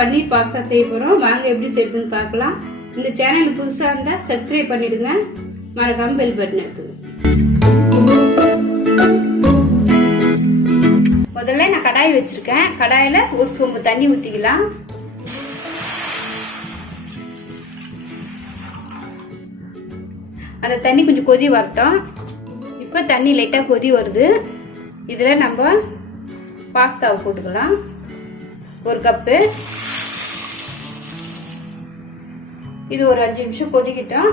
பன்னீர் pasta செய்ய போகிறோம். வாங்க எப்படி செய்யுதுன்னு பார்க்கலாம். இந்த சேனல் புதுசாக இருந்தால் சப்ஸ்கிரைப் பண்ணிடுங்க. மறக்காம பெல் பட்டன் எடுத்துங்க. முதல்ல நான் கடாய் வச்சிருக்கேன். கடாயில் ஒரு சொம்பு தண்ணி ஊற்றிக்கலாம். அந்த தண்ணி கொஞ்சம் கொதி வரட்டும். இப்போ தண்ணி லைட்டாக கொதி வருது. இதில் நம்ம பாஸ்தாவை போட்டுக்கலாம். ஒரு கப்பு. இது ஒரு 5 நிமிஷம் கொதிக்கிட்டோம்.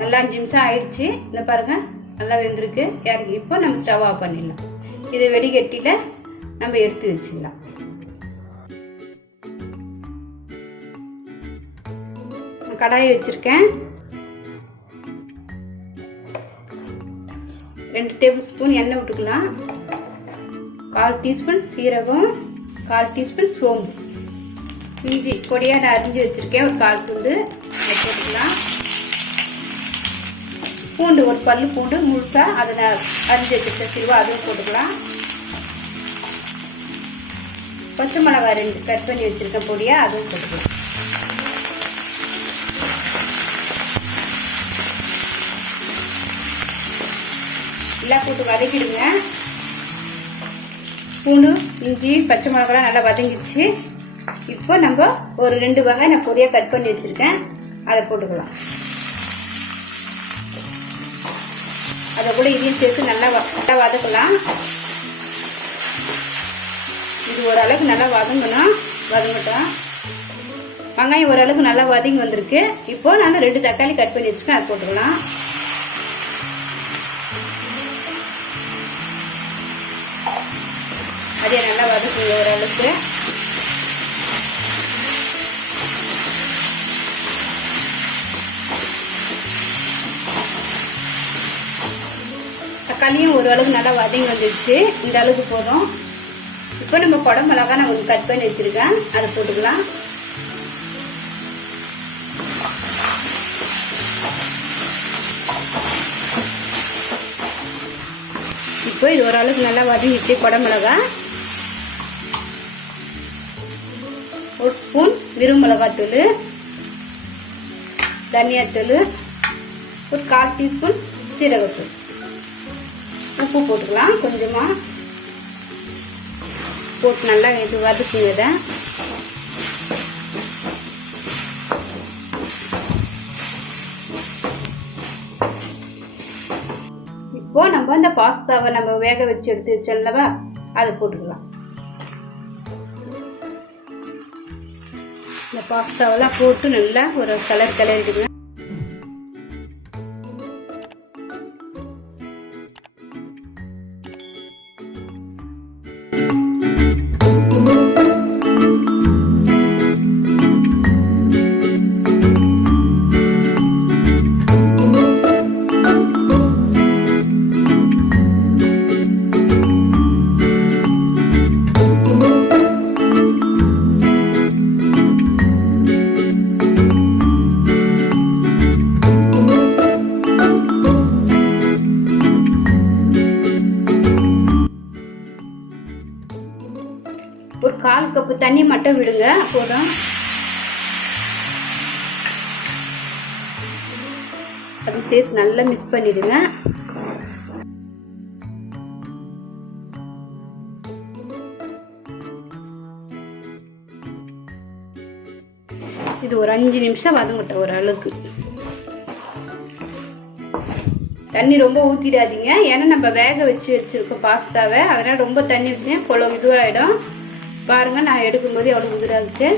நல்லா 5 நிமிஷம் ஆயிடுச்சு. இந்த பாருங்க நல்லா வெந்திருக்கு. இறக்கி இப்போ நம்ம ஸ்டவ் ஆஃப் பண்ணிடலாம். இது வெடிகட்டியில் நம்ம எடுத்து வச்சுக்கலாம். கடாயை வச்சிருக்கேன். 2 டேபிள் ஸ்பூன் எண்ணெய் விட்டுக்கலாம். 1/4 டீஸ்பூன் சீரகம், 1/4 டீஸ்பூன் சோம்பு, இஞ்சி பொடியாக நான் அரிஞ்சு வச்சுருக்கேன். ஒரு 1/4 துண்டு போட்டுக்கலாம். பூண்டு ஒரு பல்லு பூண்டு முழுசாக அதை நான் அரிஞ்சு வச்சுருக்கேன். சிறுவா அதுவும் போட்டுக்கலாம். பச்சை மிளகாய் 2 கட் பண்ணி வச்சுருக்கேன் பொடியாக, அதுவும் போட்டுக்கலாம். எல்லாம் போட்டு வதக்கிடுங்க. பூண்டு இஞ்சி பச்சை மிளகாய் நல்லா வதங்கிடுச்சு. இப்போ நம்ம ஒரு 2 வெங்காயம் நான் பொடியாக கட் பண்ணி வச்சுருக்கேன், அதை போட்டுக்கலாம். அதை கூட இதையும் சேர்த்து நல்லா வதக்கலாம். இது ஓரளவுக்கு நல்லா வதங்கட்டும். வெங்காயம் ஓரளவுக்கு நல்லா வதங்கி வந்திருக்கு. இப்போ நான் 2 தக்காளி கட் பண்ணி வச்சுருக்கேன், அதை போட்டுக்கலாம். அதே நல்லா வதக்குங்க ஓரளவுக்கு. தக்காளியும் ஓரளவுக்கு நல்லா வதங்கி வந்துடுச்சு. இந்த அளவுக்கு போதும். இப்போ நம்ம குடம்பு மிளகாய் நான் கட் பண்ணி வச்சிருக்கேன், அதை போட்டுக்கலாம். இப்போ இது ஓரளவுக்கு நல்லா வதங்கிட்டு குடம்பு மிளகாய், 1 ஸ்பூன் வெறும் மிளகாத்தூள், தனியாத்தூள், ஒரு 1/4 டீஸ்பூன் சீரகத்தூள், உப்பு போட்டுக்கலாம். கொஞ்சமாக போட்டு நல்லா இது வதக்குங்க. இப்போ நம்ம இந்த பாஸ்தாவை நம்ம வேக வச்சு எடுத்து வச்சோம்லவா, அதை போட்டுக்கலாம். இந்த பாஸ்தாவெல்லாம் போட்டு நல்லா ஒரு கிளறிடுங்க. ஒரு 1/4 கப்பு தண்ணி மட்டும் விடுங்க போதும். அது சேர்த்து நல்லா மிக்ஸ் பண்ணிடுங்க. இது ஒரு 5 நிமிஷம் வதங்கட்டும் ஓரளவுக்கு. தண்ணி ரொம்ப ஊற்றிடாதீங்க, ஏன்னா நம்ம வேக வச்சுருக்கோம் பாஸ்தாவை. அதனால் ரொம்ப தண்ணி ஊற்றினா கொல இதுவாகிடும். பாருங்கள், நான் எடுக்கும்போது எவ்வளோ உதிராகுது,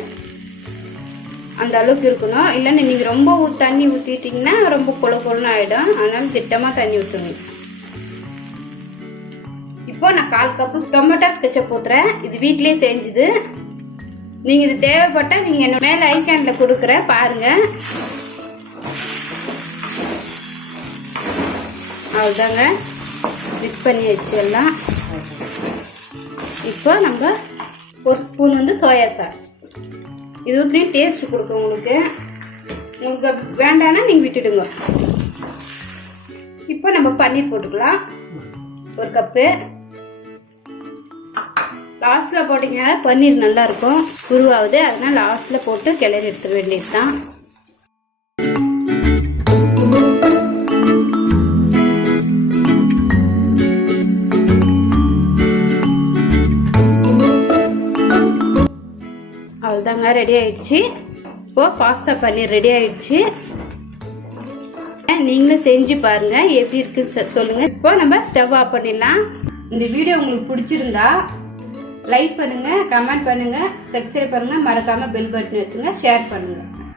அந்த அளவுக்கு இருக்கணும். இல்லைன்னா நீங்கள் ரொம்ப தண்ணி ஊற்றிட்டிங்கன்னா ரொம்ப கொலன்னு ஆகிடும். அதனால திட்டமாக தண்ணி ஊற்றுங்க. இப்போ நான் 1/4 கப்பு டொமேட்டோ கெச்சப் ஊற்றுறேன். இது வீட்டிலே செஞ்சுது. நீங்கள் இது தேவைப்பட்டால் நீங்கள் என்ன மேலே ஐகானில் கொடுக்குறேன் பாருங்கள். அவ்வளோதாங்க, மிக்ஸ் பண்ணி வச்சு எல்லாம். இப்போ நம்ம 1 ஸ்பூன் சோயா சாஸ், இது ஊற்றி டேஸ்ட் கொடுக்கும் உங்களுக்கு. உங்களுக்கு வேண்டாம்னா நீங்கள் விட்டுடுங்க. இப்போ நம்ம பன்னீர் போட்டுக்கலாம். 1 கப்பு. லாஸ்ட்டில் போட்டிங்கன்னா பன்னீர் நல்லாயிருக்கும், உருவாகுது. அதனால் லாஸ்ட்டில் போட்டு கிளறி எடுத்துட வேண்டியது தான். அவ்வளோதாங்க, ரெடி ஆயிடுச்சு. இப்போது பாஸ்தா பன்னீர் ரெடி ஆயிடுச்சு. நீங்களும் செஞ்சு பாருங்கள், எப்படி இருக்குன்னு சொல்லுங்கள். இப்போ நம்ம ஸ்டவ் ஆஃப் பண்ணிடலாம். இந்த வீடியோ உங்களுக்கு பிடிச்சிருந்தா லைக் பண்ணுங்கள், கமெண்ட் பண்ணுங்கள், சப்ஸ்கிரைப் பண்ணுங்கள், மறக்காமல் பெல் பட்டன் எடுத்துங்க, ஷேர் பண்ணுங்கள்.